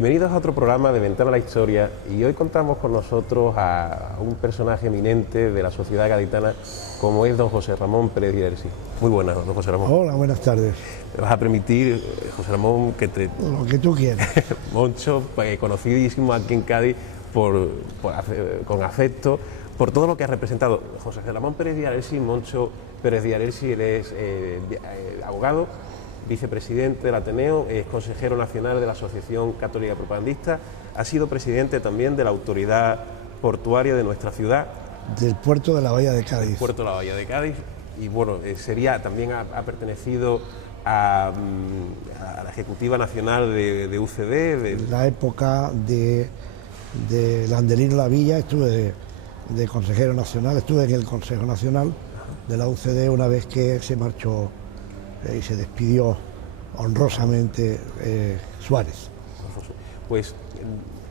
Bienvenidos a otro programa de Ventana a la Historia, y hoy contamos con nosotros a un personaje eminente de la sociedad gaditana como es don José Ramón Pérez Didersi. Muy buenas, don José Ramón. Hola, buenas tardes. Me vas a permitir, José Ramón, que te... Lo que tú quieras. Moncho, conocidísimo aquí en Cádiz con afecto por todo lo que ha representado. José Ramón Pérez Didersi, Moncho Pérez Didersi, él es abogado, vicepresidente del Ateneo, es consejero nacional de la Asociación Católica Propagandista, ha sido presidente también de la autoridad portuaria de nuestra ciudad. Del puerto de la Bahía de Cádiz. Del puerto de la Bahía de Cádiz, y bueno, también ha pertenecido a la Ejecutiva Nacional de UCD. En la época de Landelino La Villa estuve de consejero nacional, estuve en el Consejo Nacional de la UCD una vez que se marchó y se despidió honrosamente Suárez. Pues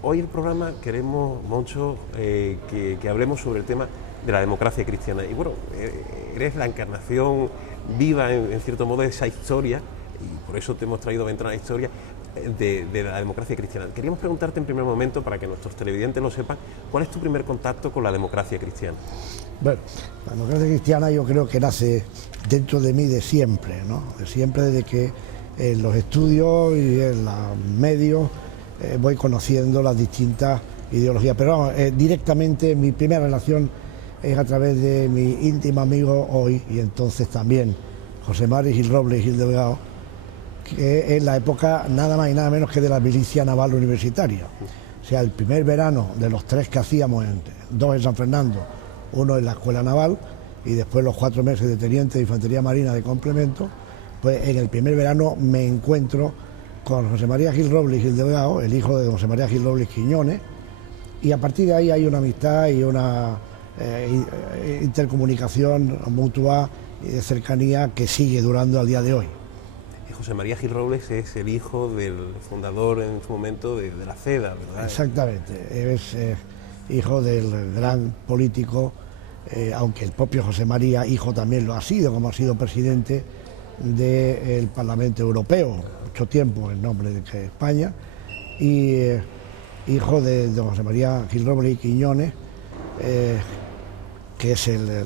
hoy el programa queremos, Moncho, que hablemos sobre el tema de la democracia cristiana. Y bueno, eres la encarnación viva, en cierto modo, de esa historia, y por eso te hemos traído a Ventana a la Historia, de la democracia cristiana. Queríamos preguntarte en primer momento, para que nuestros televidentes lo sepan, ¿cuál es tu primer contacto con la democracia cristiana? Bueno, la democracia cristiana yo creo que nace dentro de mí de siempre, ¿no? De siempre, desde que en los estudios y en los medios voy conociendo las distintas ideologías. Pero vamos, directamente mi primera relación es a través de mi íntimo amigo hoy, y entonces también, José Mari Gil Robles y Gil Delgado, que es la época nada más y nada menos que de la milicia naval universitaria. O sea, el primer verano de los tres que hacíamos, dos en San Fernando, uno en la Escuela Naval, y después los 4 meses de teniente de Infantería Marina de complemento, pues en el primer verano me encuentro con José María Gil Robles y Gil Delgado, el hijo de José María Gil Robles Quiñones, y a partir de ahí hay una amistad y una intercomunicación mutua y de cercanía que sigue durando al día de hoy. José María Gil Robles es el hijo del fundador en su momento de la CEDA, ¿verdad? Exactamente, es hijo del gran político, aunque el propio José María, hijo también lo ha sido, como ha sido presidente del Parlamento Europeo, mucho tiempo en nombre de España, y hijo de don José María Gil Robles y Quiñones, que es el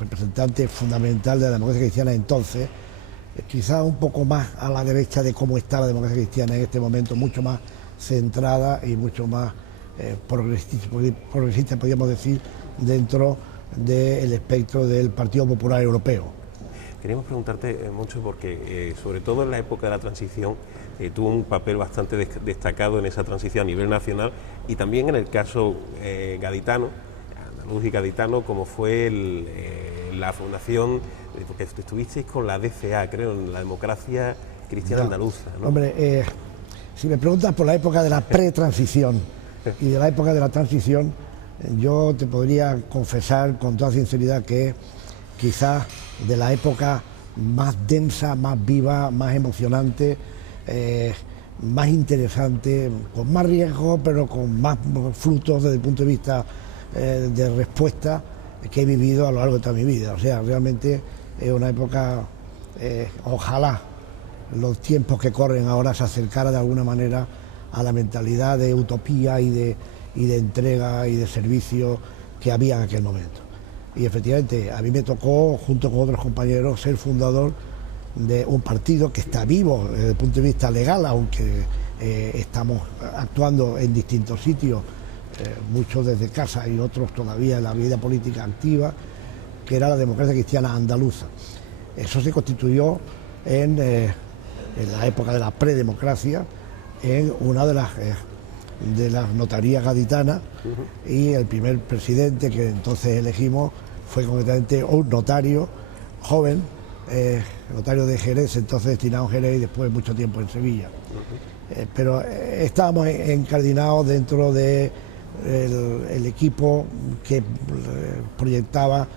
representante fundamental de la democracia cristiana entonces, quizá un poco más a la derecha de cómo está la democracia cristiana en este momento, mucho más centrada y mucho más progresista, podríamos decir, dentro del espectro del Partido Popular Europeo. Queríamos preguntarte mucho porque, sobre todo en la época de la transición, tuvo un papel bastante destacado en esa transición a nivel nacional, y también en el caso gaditano, andaluz y gaditano, como fue la fundación, porque estuvisteis con la DCA, creo, en la democracia cristiana andaluza, ¿no? Hombre, si me preguntas por la época de la pretransición y de la época de la transición, yo te podría confesar con toda sinceridad que quizás de la época más densa, más viva, más emocionante, más interesante, con más riesgo, pero con más frutos desde el punto de vista de respuesta que he vivido a lo largo de toda mi vida. O sea, realmente es una época, ojalá los tiempos que corren ahora se acercara de alguna manera a la mentalidad de utopía y de entrega y de servicio que había en aquel momento. Y efectivamente a mí me tocó, junto con otros compañeros, ser fundador de un partido que está vivo desde el punto de vista legal, aunque estamos actuando en distintos sitios, muchos desde casa y otros todavía en la vida política activa, que era la democracia cristiana andaluza. Eso se constituyó en la época de la predemocracia, en una de las notarías gaditanas, y el primer presidente que entonces elegimos fue concretamente un notario joven, notario de Jerez, entonces destinado a Jerez y después mucho tiempo en Sevilla. Pero estábamos encardinados dentro de el equipo que proyectaba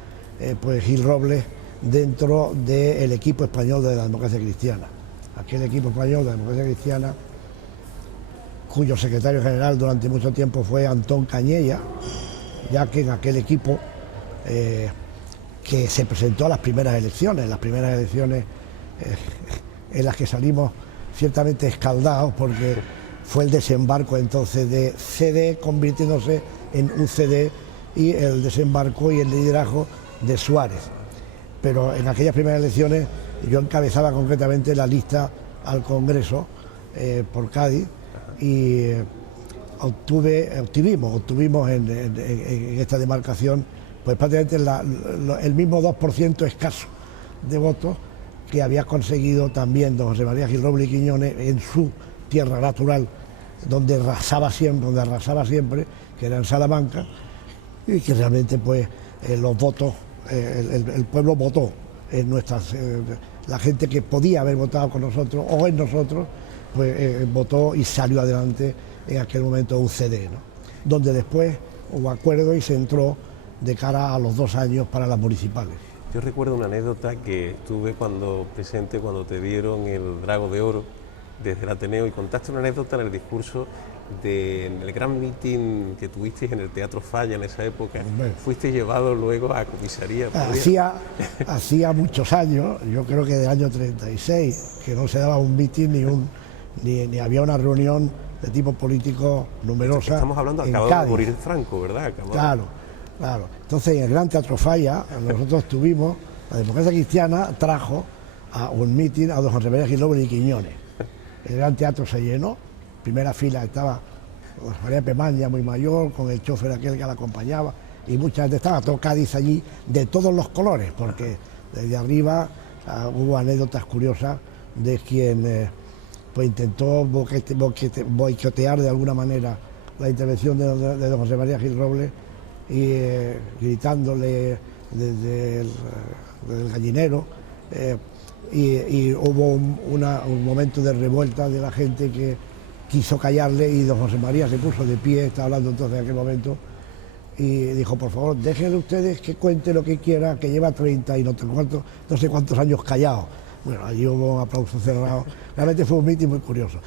pues Gil Robles dentro del equipo español de la democracia cristiana. Aquel equipo español de la democracia cristiana, cuyo secretario general durante mucho tiempo fue Antón Cañella, ya que en aquel equipo que se presentó a las primeras elecciones en las que salimos ciertamente escaldados, porque fue el desembarco entonces de CD convirtiéndose en UCD y el desembarco y el liderazgo de Suárez. Pero en aquellas primeras elecciones yo encabezaba concretamente la lista al Congreso por Cádiz y obtuvimos en esta demarcación pues prácticamente el mismo 2% escaso de votos que había conseguido también don José María Gil Robles y Quiñones en su tierra natural, donde arrasaba siempre, que era en Salamanca, y que realmente pues los votos, el pueblo votó en nuestras, la gente que podía haber votado con nosotros o en nosotros, pues votó y salió adelante en aquel momento UCD, ¿no? Donde después hubo acuerdo y se entró de cara a los 2 años para las municipales. Yo recuerdo una anécdota que tuve presente cuando te dieron el Drago de Oro desde el Ateneo y contaste una anécdota en el discurso del gran mitin que tuvisteis en el Teatro Falla en esa época. Bueno, fuiste llevado luego a comisaría. Hacía muchos años, yo creo que del año 36, que no se daba un mitin ni había una reunión de tipo político numerosa. Estamos hablando, acababa de morir Franco, ¿verdad? Claro. Entonces en el Gran Teatro Falla nosotros tuvimos, la democracia cristiana trajo a un mitin a don José María Gil Robles y Quiñones. El Gran Teatro se llenó, primera fila estaba María Pemaña, muy mayor, con el chofer aquel que la acompañaba, y mucha gente estaba, todo Cádiz allí, de todos los colores, porque desde arriba hubo anécdotas curiosas de quien pues intentó boicotear de alguna manera la intervención de don José María Gil Robles y gritándole desde el gallinero, y hubo un momento de revuelta de la gente que quiso callarle y don José María se puso de pie, estaba hablando entonces en aquel momento, y dijo, por favor, déjenle ustedes que cuente lo que quiera, que lleva 30 y no sé cuántos años callado. Bueno, allí hubo un aplauso cerrado, realmente fue un mitin muy curioso.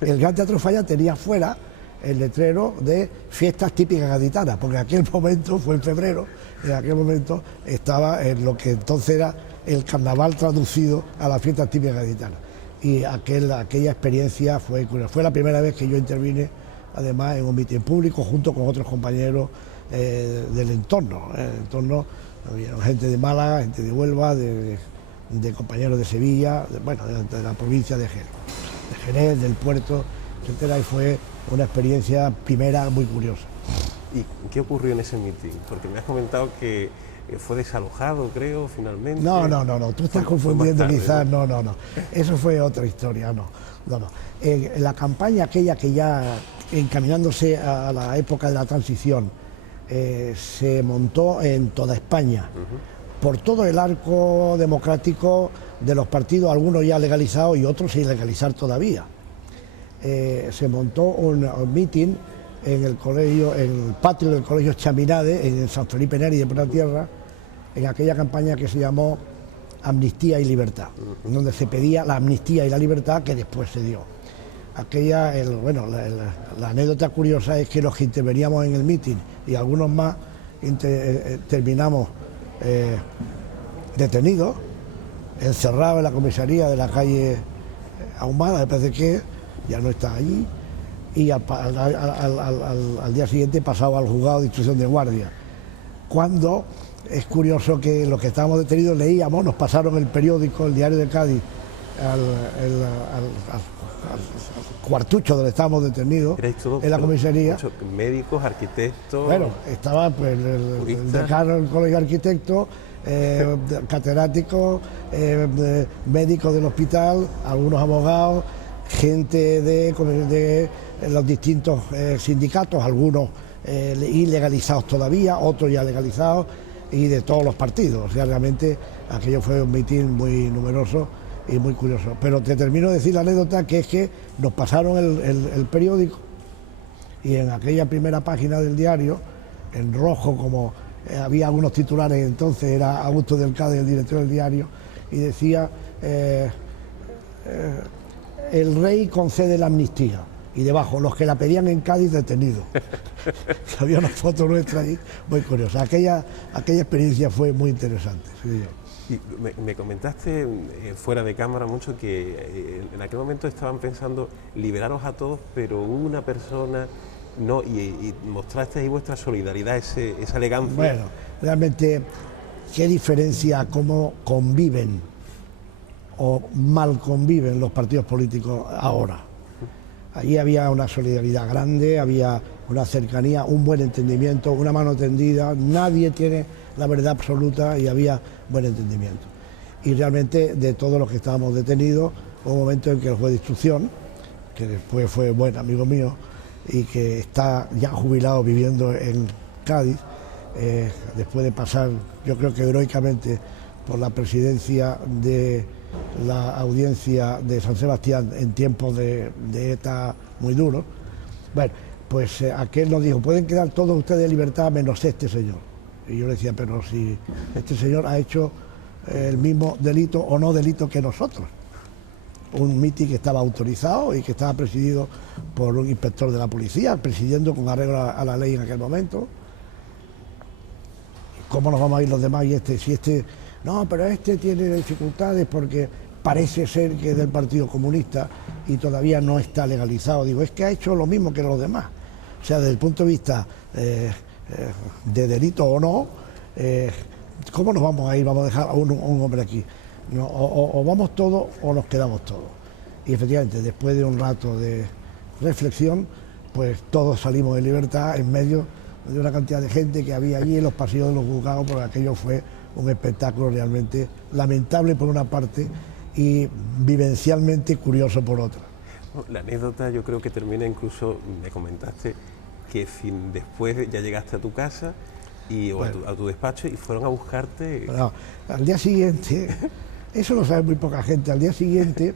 El Gran Teatro Falla tenía fuera el letrero de fiestas típicas gaditanas, porque en aquel momento, fue en febrero, en aquel momento estaba en lo que entonces era el carnaval traducido a las fiestas típicas gaditanas. Y aquella experiencia fue curiosa. Fue la primera vez que yo intervine, además, en un mitin público, junto con otros compañeros del entorno. Había gente de Málaga, gente de Huelva, de compañeros de Sevilla, de la provincia de Jerez, del puerto, etcétera, y fue una experiencia primera muy curiosa. ¿Y qué ocurrió en ese mitin? Porque me has comentado que fue desalojado, creo, finalmente. No, tú estás confundiendo quizás, no. Eso fue otra historia, no. La campaña aquella que ya encaminándose a la época de la transición se montó en toda España, por todo el arco democrático de los partidos, algunos ya legalizados y otros sin legalizar todavía. Se montó un mitin en el patio del colegio Chaminade, en San Felipe Neri de Tierra, en aquella campaña que se llamó Amnistía y Libertad, donde se pedía la amnistía y la libertad que después se dio. La anécdota curiosa es que los que interveníamos en el mitin y algunos más terminamos detenidos, encerrados en la comisaría de la calle Ahumada, me parece que ya no está allí, y al día siguiente pasaba al juzgado de instrucción de guardia. Cuando es curioso que los que estábamos detenidos leíamos, nos pasaron el periódico, el Diario de Cádiz, al cuartucho donde estábamos detenidos, en la comisaría. Médicos, arquitectos. Bueno, estaba pues el decano del colegio de arquitectos, catedráticos, médicos del hospital, algunos abogados, gente de los distintos sindicatos, algunos ilegalizados todavía, otros ya legalizados, y de todos los partidos. O sea, realmente aquello fue un mitin muy numeroso y muy curioso. Pero te termino de decir la anécdota, que es que nos pasaron el periódico y en aquella primera página del diario, en rojo, como había algunos titulares entonces, era Augusto del Cádiz, el director del diario, y decía el rey concede la amnistía, y debajo, los que la pedían en Cádiz detenidos. Había una foto nuestra ahí muy curiosa. Aquella experiencia fue muy interesante. Sí. Y me comentaste fuera de cámara mucho que en aquel momento estaban pensando liberaros a todos, pero una persona no, y mostraste ahí vuestra solidaridad, esa elegancia. Bueno, realmente, ¿qué diferencia cómo conviven o mal conviven los partidos políticos ahora? Allí había una solidaridad grande, había una cercanía, un buen entendimiento, una mano tendida, nadie tiene la verdad absoluta y había buen entendimiento. Y realmente de todos los que estábamos detenidos, hubo un momento en que el juez de instrucción, que después fue buen amigo mío y que está ya jubilado viviendo en Cádiz, después de pasar, yo creo que heroicamente, por la presidencia de la audiencia de San Sebastián en tiempos de ETA muy duros, bueno, pues aquel nos dijo, pueden quedar todos ustedes en libertad menos este señor. Y yo le decía, pero si este señor ha hecho el mismo delito o no delito que nosotros. Un mitin que estaba autorizado y que estaba presidido por un inspector de la policía, presidiendo con arreglo a la ley en aquel momento. ¿Cómo nos vamos a ir los demás? Y si este, no, pero este tiene dificultades porque parece ser que es del Partido Comunista y todavía no está legalizado. Digo, es que ha hecho lo mismo que los demás. O sea, desde el punto de vista de delito o no, ¿cómo nos vamos a ir? Vamos a dejar a un hombre aquí. No, o vamos todos o nos quedamos todos. Y efectivamente, después de un rato de reflexión, pues todos salimos de libertad en medio de una cantidad de gente que había allí en los pasillos de los juzgados, porque aquello fue un espectáculo realmente lamentable por una parte y vivencialmente curioso por otra. La anécdota yo creo que termina incluso, me comentaste, que después ya llegaste a tu casa y, bueno, a tu despacho y fueron a buscarte. No, al día siguiente, eso lo sabe muy poca gente, al día siguiente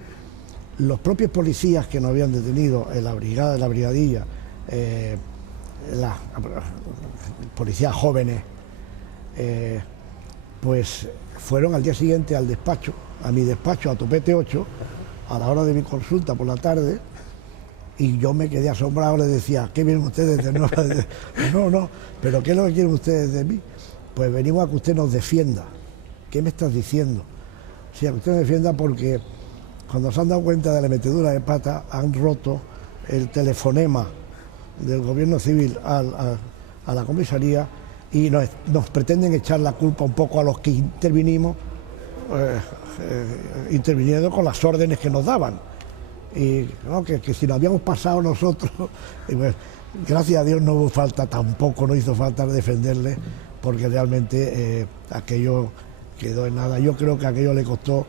los propios policías que nos habían detenido en la brigada, la brigadilla, las policías jóvenes, pues fueron al día siguiente al despacho, a mi despacho, a Topete 8, a la hora de mi consulta por la tarde, y yo me quedé asombrado, les decía, ¿qué vienen ustedes de nuevo? No, pero ¿qué es lo que quieren ustedes de mí? Pues venimos a que usted nos defienda. ¿Qué me estás diciendo? Sí, a que usted nos defienda porque cuando se han dado cuenta de la metedura de pata, han roto el telefonema del gobierno civil a la comisaría y nos pretenden echar la culpa un poco a los que intervinimos, interviniendo con las órdenes que nos daban. Y ¿no? que si lo habíamos pasado nosotros, y pues, gracias a Dios no hubo falta tampoco, no hizo falta defenderle, porque realmente aquello quedó en nada. Yo creo que aquello le costó,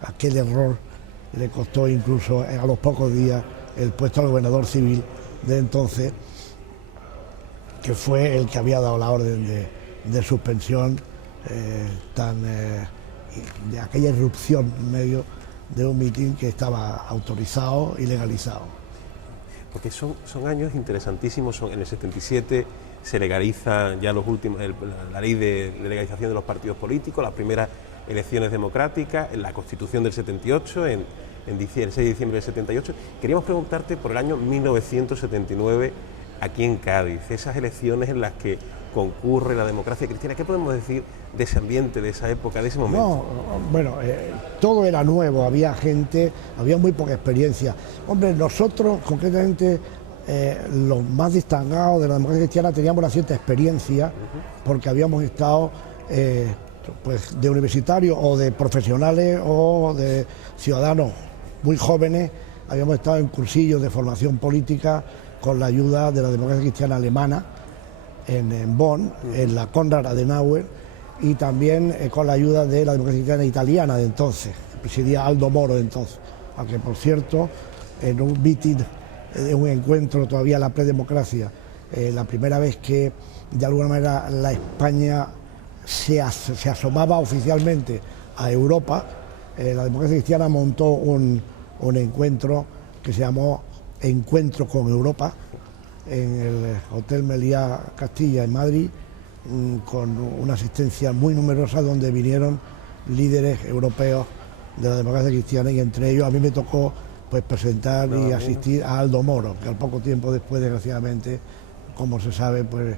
aquel error le costó incluso a los pocos días el puesto al gobernador civil de entonces, que fue el que había dado la orden de suspensión de aquella irrupción en medio de un mitin que estaba autorizado y legalizado. Porque son años interesantísimos. En el 77 se legaliza ya la ley de legalización de los partidos políticos, las primeras elecciones democráticas, en la Constitución del 78, el 6 de diciembre del 78. Queríamos preguntarte por el año 1979 aquí en Cádiz, esas elecciones en las que concurre la democracia cristiana. ¿Qué podemos decir de ese ambiente, de esa época, de ese momento? No, bueno, todo era nuevo, había gente, había muy poca experiencia. Hombre, nosotros concretamente, los más destacados de la democracia cristiana, teníamos una cierta experiencia porque habíamos estado pues, de universitarios o de profesionales o de ciudadanos muy jóvenes, habíamos estado en cursillos de formación política con la ayuda de la democracia cristiana alemana, en Bonn, en la Konrad Adenauer, y también con la ayuda de la democracia cristiana italiana de entonces, que presidía Aldo Moro de entonces, aunque por cierto, en un meeting, en un encuentro todavía la predemocracia, la primera vez que de alguna manera la España se asomaba oficialmente a Europa, la democracia cristiana montó un encuentro que se llamó Encuentro con Europa, en el Hotel Meliá Castilla en Madrid, con una asistencia muy numerosa donde vinieron líderes europeos de la democracia cristiana y entre ellos a mí me tocó pues presentar y asistir a Aldo Moro, que al poco tiempo después, desgraciadamente, como se sabe, pues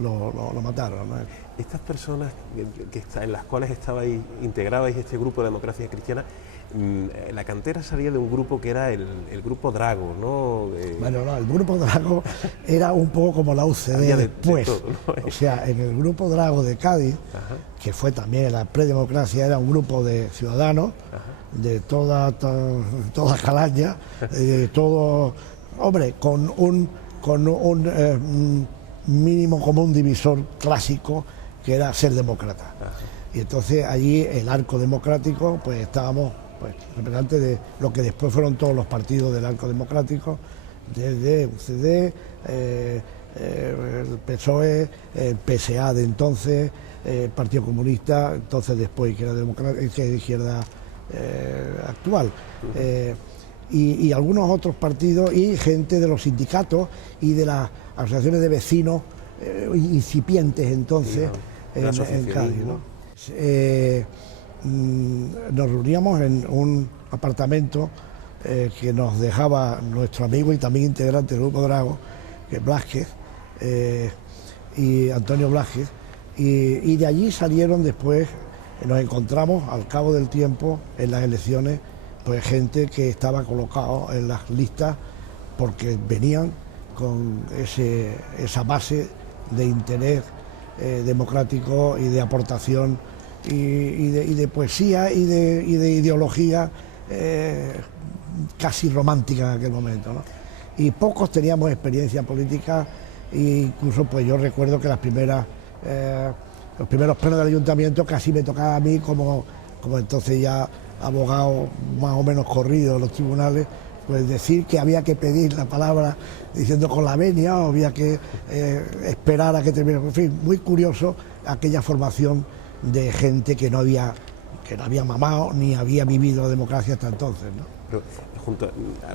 lo mataron, ¿no? estas personas en las cuales estabais, integrabais este grupo de Democracia Cristiana, la cantera salía de un grupo que era el grupo Drago, ¿no? Bueno, no, el grupo Drago era un poco como la UCD después. De todo, ¿no? O sea, en el grupo Drago de Cádiz, Ajá. que fue también la predemocracia, era un grupo de ciudadanos, ajá, de toda calaña, todo, hombre, con un mínimo común divisor clásico, que era ser demócrata. Ajá. Y entonces allí el arco democrático, pues estábamos, pues, representantes de lo que después fueron todos los partidos del arco democrático, desde UCD, el PSOE, el PSA de entonces, el Partido Comunista, entonces después que era de izquierda actual, y algunos otros partidos, y gente de los sindicatos y de las asociaciones de vecinos incipientes entonces, sí, en Cádiz, ¿no? Nos reuníamos en un apartamento que nos dejaba nuestro amigo y también integrante del grupo Drago, que es Blázquez, y Antonio Blázquez, y de allí salieron después, nos encontramos al cabo del tiempo en las elecciones, pues gente que estaba colocado en las listas porque venían con esa base de interés democrático y de aportación y de poesía y de ideología casi romántica en aquel momento, ¿no? Y pocos teníamos experiencia política, e incluso pues yo recuerdo que los primeros plenos del ayuntamiento casi me tocaba a mí como entonces ya abogado más o menos corrido de los tribunales, pues decir que había que pedir la palabra diciendo con la venia, o había que esperar a que terminara. En fin, muy curioso aquella formación de gente que no había mamado ni había vivido la democracia hasta entonces, ¿no? Pero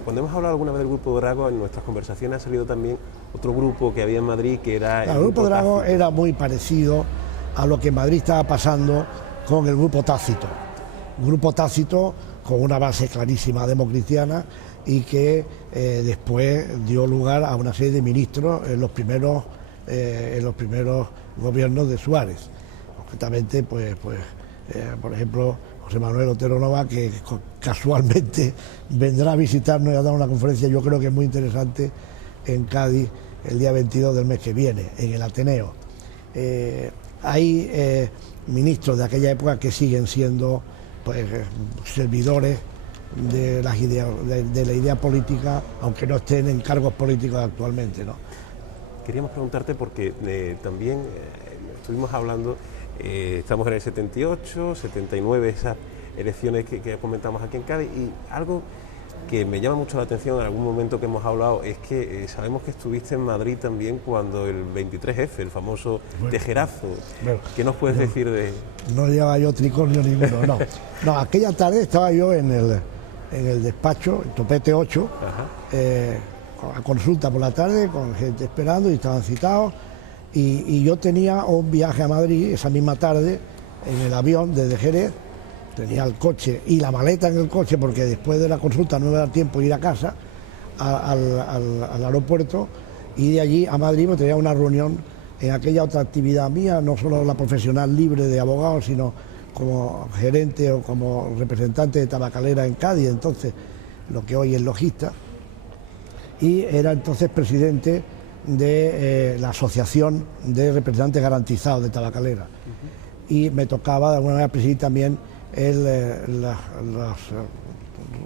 cuando hemos hablado alguna vez del grupo Drago, en nuestras conversaciones ha salido también otro grupo que había en Madrid que era... El grupo Drago era muy parecido a lo que en Madrid estaba pasando con el grupo Tácito. Un grupo Tácito con una base clarísima democristiana y que después dio lugar a una serie de ministros en los primeros gobiernos de Suárez. Concretamente, por ejemplo, José Manuel Otero Nova, que casualmente vendrá a visitarnos y a dar una conferencia, yo creo que es muy interesante, en Cádiz el día 22 del mes que viene, en el Ateneo. Hay ministros de aquella época que siguen siendo servidores de la idea política, aunque no estén en cargos políticos actualmente, ¿no? Queríamos preguntarte porque también estuvimos hablando, estamos en el 78, 79, esas elecciones que comentamos aquí en Cádiz, y algo que me llama mucho la atención en algún momento que hemos hablado es que sabemos que estuviste en Madrid también cuando el 23F, el famoso tejerazo. Bueno, ¿qué nos puedes decir de...? No llevaba yo tricornio ninguno, no. Aquella tarde estaba yo en el despacho, en Topete 8, a consulta por la tarde, con gente esperando y estaban citados, y yo tenía un viaje a Madrid esa misma tarde en el avión desde Jerez. Tenía el coche y la maleta en el coche porque después de la consulta no me da tiempo de ir a casa, al aeropuerto, y de allí a Madrid me tenía una reunión en aquella otra actividad mía, no solo la profesional libre de abogado, sino como gerente o como representante de tabacalera en Cádiz, entonces lo que hoy es Logista, y era entonces presidente de la Asociación de Representantes Garantizados de Tabacalera. Y me tocaba de alguna manera presidir también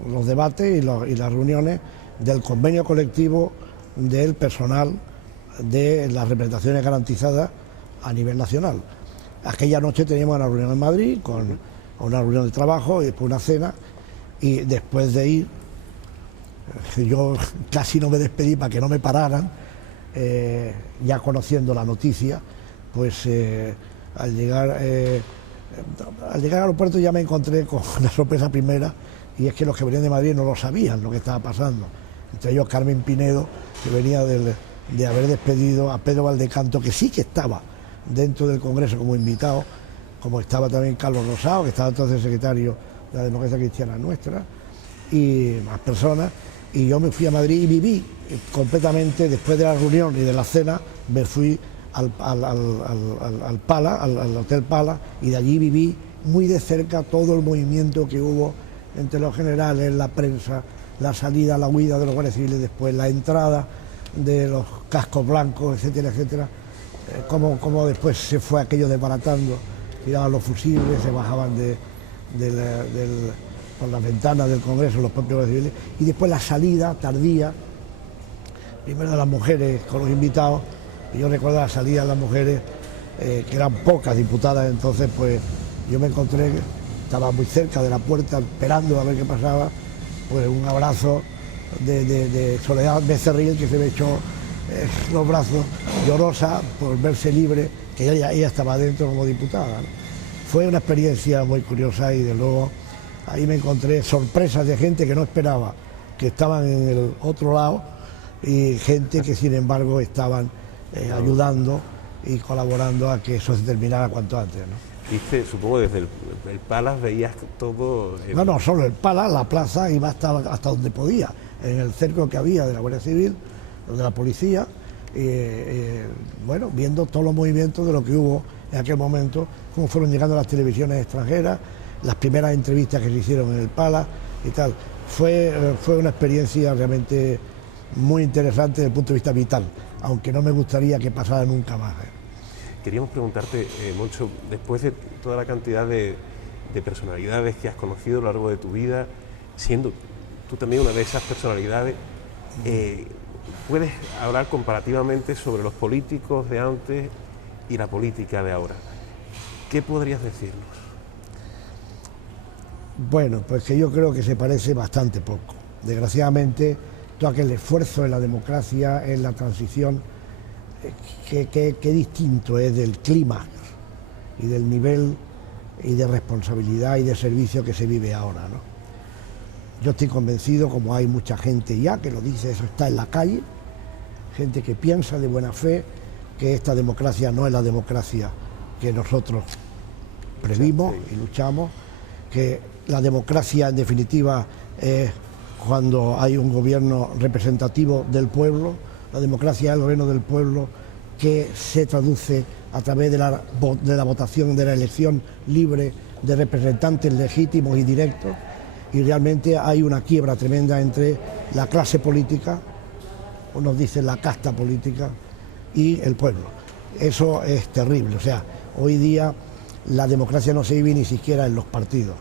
los debates y las reuniones del convenio colectivo del personal de las representaciones garantizadas a nivel nacional. Aquella noche teníamos una reunión en Madrid, con una reunión de trabajo y después una cena, y después de ir, yo casi no me despedí para que no me pararan, ya conociendo la noticia, pues al llegar al aeropuerto ya me encontré con una sorpresa primera, y es que los que venían de Madrid no lo sabían lo que estaba pasando. Entre ellos Carmen Pinedo, que venía de haber despedido a Pedro Valdecanto, que sí que estaba dentro del Congreso como invitado, como estaba también Carlos Rosado, que estaba entonces secretario de la Democracia Cristiana Nuestra, y más personas. Y yo me fui a Madrid y viví completamente, después de la reunión y de la cena, me fui al Pala, al Hotel Pala, y de allí viví muy de cerca todo el movimiento que hubo entre los generales, la prensa, la salida, la huida de los guardias civiles, después la entrada de los cascos blancos, etcétera, etcétera, como después se fue aquello desbaratando, tiraban los fusiles, se bajaban por las ventanas del Congreso los propios guardias civiles, y después la salida tardía, primero de las mujeres con los invitados, y yo recuerdo la salida de las mujeres, que eran pocas diputadas, entonces pues yo me encontré, estaba muy cerca de la puerta esperando a ver qué pasaba, pues un abrazo de Soledad Becerril, que se me echó los brazos, llorosa por verse libre, que ella estaba dentro como diputada, ¿no? Fue una experiencia muy curiosa y de luego ahí me encontré sorpresas de gente que no esperaba, que estaban en el otro lado, y gente que sin embargo estaban ayudando y colaborando a que eso se terminara cuanto antes, ¿no? Viste, supongo desde el Palace veías todo... No, solo el Palace, la plaza, iba hasta donde podía, en el cerco que había de la Guardia Civil, de la policía, bueno, viendo todos los movimientos de lo que hubo en aquel momento, cómo fueron llegando las televisiones extranjeras, las primeras entrevistas que se hicieron en el Palace y tal. Fue una experiencia realmente muy interesante desde el punto de vista vital, aunque no me gustaría que pasara nunca más. Queríamos preguntarte, Moncho, después de toda la cantidad de personalidades que has conocido a lo largo de tu vida, siendo tú también una de esas personalidades, ¿puedes hablar comparativamente sobre los políticos de antes y la política de ahora? ¿Qué podrías decirnos? Bueno, pues que yo creo que se parece bastante poco. Desgraciadamente, todo aquel esfuerzo en la democracia, en la transición, qué distinto es del clima y del nivel y de responsabilidad y de servicio que se vive ahora, ¿no? Yo estoy convencido, como hay mucha gente ya que lo dice, eso está en la calle, gente que piensa de buena fe que esta democracia no es la democracia que nosotros previmos y luchamos, que la democracia en definitiva es cuando hay un gobierno representativo del pueblo. La democracia es el gobierno del pueblo que se traduce a través de la votación, de la elección libre de representantes legítimos y directos, y realmente hay una quiebra tremenda entre la clase política, unos dicen la casta política, y el pueblo. Eso es terrible. O sea, hoy día la democracia no se vive ni siquiera en los partidos,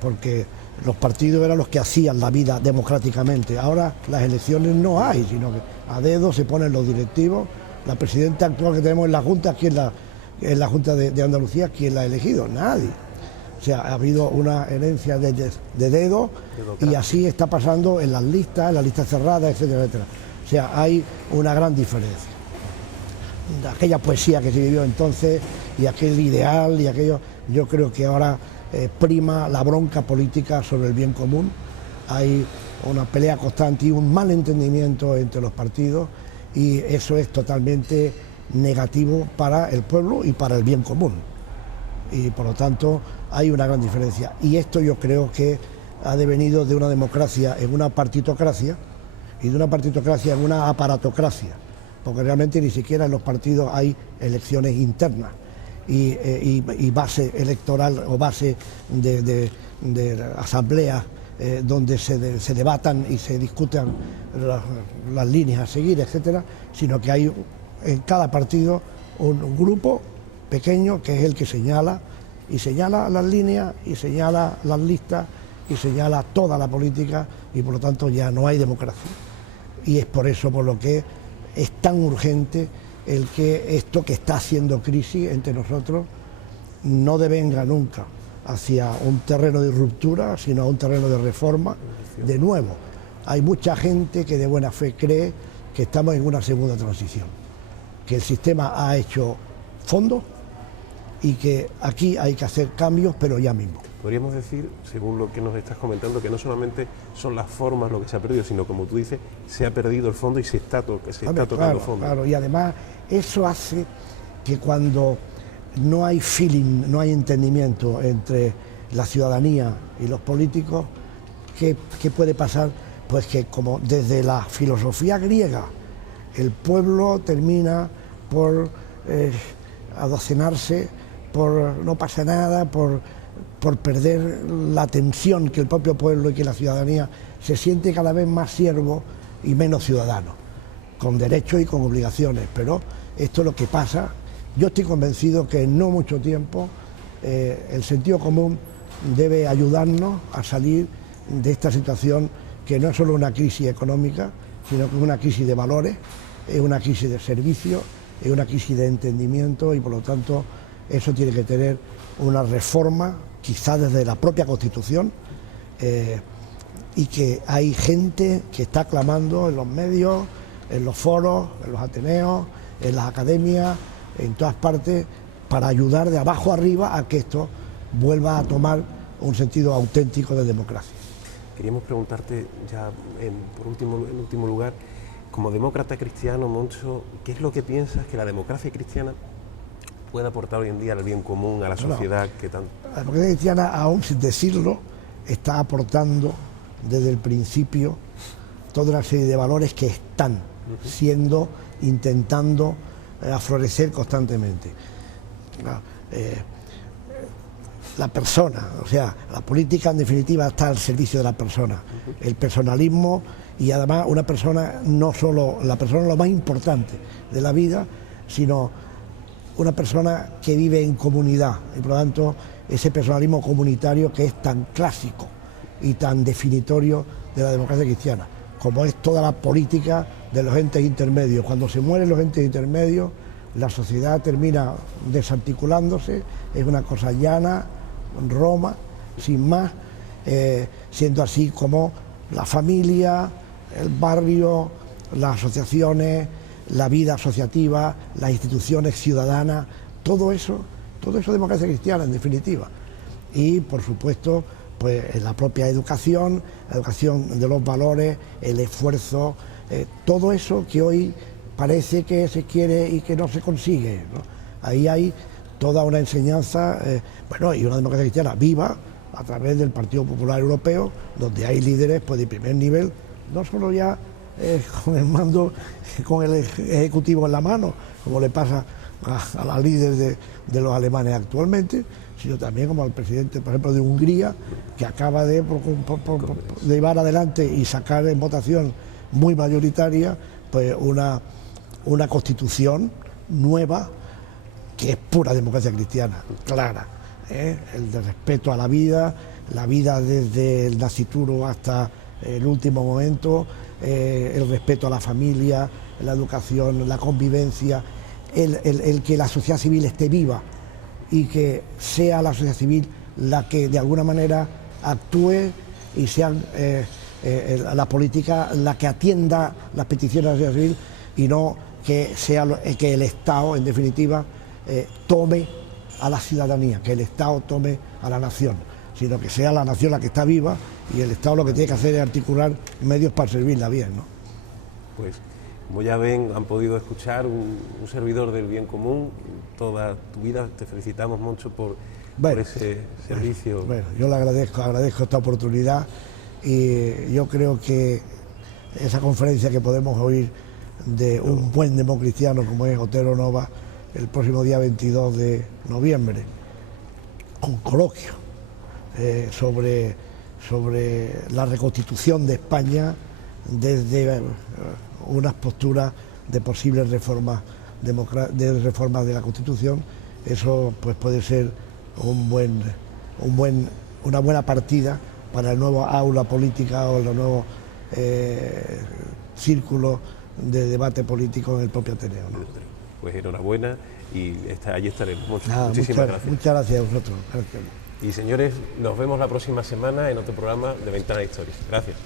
porque los partidos eran los que hacían la vida democráticamente. Ahora las elecciones no hay, sino que a dedo se ponen los directivos. La presidenta actual que tenemos en la Junta, en la Junta de Andalucía, ¿quién la ha elegido? Nadie. O sea, ha habido una herencia de dedo, y así está pasando en las listas cerradas, etcétera, etcétera. O sea, hay una gran diferencia. Aquella poesía que se vivió entonces y aquel ideal y aquello, yo creo que ahora prima la bronca política sobre el bien común. Hay una pelea constante y un mal entendimiento entre los partidos, y eso es totalmente negativo para el pueblo y para el bien común. Y por lo tanto hay una gran diferencia. Y esto yo creo que ha devenido de una democracia en una partitocracia, y de una partitocracia en una aparatocracia, porque realmente ni siquiera en los partidos hay elecciones internas y base electoral o base de asambleas donde se debatan y se discutan las líneas a seguir, etcétera, sino que hay en cada partido un grupo pequeño que es el que señala las líneas y señala las listas y señala toda la política, y por lo tanto ya no hay democracia. Y es por eso por lo que es tan urgente el que esto que está haciendo crisis entre nosotros no devenga nunca hacia un terreno de ruptura, sino a un terreno de reforma. De nuevo, hay mucha gente que de buena fe cree que estamos en una segunda transición, que el sistema ha hecho fondo y que aquí hay que hacer cambios, pero ya mismo. Podríamos decir, según lo que nos estás comentando, que no solamente son las formas lo que se ha perdido, sino, como tú dices, se ha perdido el fondo y se está tocando fondo. Claro, y además eso hace que cuando no hay feeling, no hay entendimiento entre la ciudadanía y los políticos, ¿qué puede pasar? Pues que, como desde la filosofía griega, el pueblo termina por adocenarse, por no pasa nada, por perder la tensión que el propio pueblo y que la ciudadanía se siente cada vez más siervo y menos ciudadano, con derechos y con obligaciones. Pero esto es lo que pasa. Yo estoy convencido que en no mucho tiempo el sentido común debe ayudarnos a salir de esta situación, que no es solo una crisis económica, sino que es una crisis de valores, es una crisis de servicio, es una crisis de entendimiento, y por lo tanto eso tiene que tener una reforma, quizá desde la propia Constitución, y que hay gente que está clamando en los medios, en los foros, en los ateneos, en las academias, en todas partes, para ayudar de abajo arriba a que esto vuelva a tomar un sentido auténtico de democracia. Queríamos preguntarte ya en último lugar, como demócrata cristiano, Moncho, ¿qué es lo que piensas que la democracia cristiana puede aportar hoy en día al bien común, a la sociedad? Que tanto... La democracia cristiana, aún sin decirlo, está aportando desde el principio toda una serie de valores que están intentando aflorecer constantemente. La persona, o sea, la política en definitiva está al servicio de la persona. El personalismo, y además una persona, no solo la persona lo más importante de la vida, sino una persona que vive en comunidad, y por lo tanto ese personalismo comunitario que es tan clásico y tan definitorio de la democracia cristiana, como es toda la política de los entes intermedios. Cuando se mueren los entes intermedios, la sociedad termina desarticulándose, es una cosa llana, Roma, sin más, siendo así como la familia, el barrio, las asociaciones, la vida asociativa, las instituciones ciudadanas, todo eso es democracia cristiana en definitiva. Y por supuesto, pues la propia educación, la educación de los valores, el esfuerzo, todo eso que hoy parece que se quiere y que no se consigue, ¿no? Ahí hay toda una enseñanza, y una democracia cristiana viva a través del Partido Popular Europeo, donde hay líderes pues, de primer nivel, no solo ya con el mando, con el ejecutivo en la mano, como le pasa a la líder de los alemanes actualmente, sino también como al presidente, por ejemplo, de Hungría, que acaba de llevar adelante y sacar en votación muy mayoritaria pues una constitución nueva, que es pura democracia cristiana, clara, el de respeto a la vida desde el nascituro hasta el último momento, el respeto a la familia, la educación, la convivencia, el que la sociedad civil esté viva y que sea la sociedad civil la que de alguna manera actúe y sea la política la que atienda las peticiones de la sociedad civil, y no que sea que el Estado, en definitiva, tome a la ciudadanía, que el Estado tome a la nación, sino que sea la nación la que está viva y el Estado lo que tiene que hacer es articular medios para servirla bien, ¿no? Pues, como ya ven, han podido escuchar un servidor del bien común toda tu vida. Te felicitamos mucho por ese servicio. Bueno, yo le agradezco esta oportunidad, y yo creo que esa conferencia que podemos oír de un buen democristiano como es Otero Nova el próximo día 22 de noviembre, con coloquio sobre la reconstitución de España desde unas posturas de posibles reformas de la Constitución. Eso pues puede ser una buena partida para el nuevo aula política o el nuevo círculo de debate político en el propio Ateneo, ¿no? Pues enhorabuena, y allí estaremos. Muchísimas gracias. Muchas gracias a vosotros. Gracias. Y señores, nos vemos la próxima semana en otro programa de Ventana Historia. Gracias.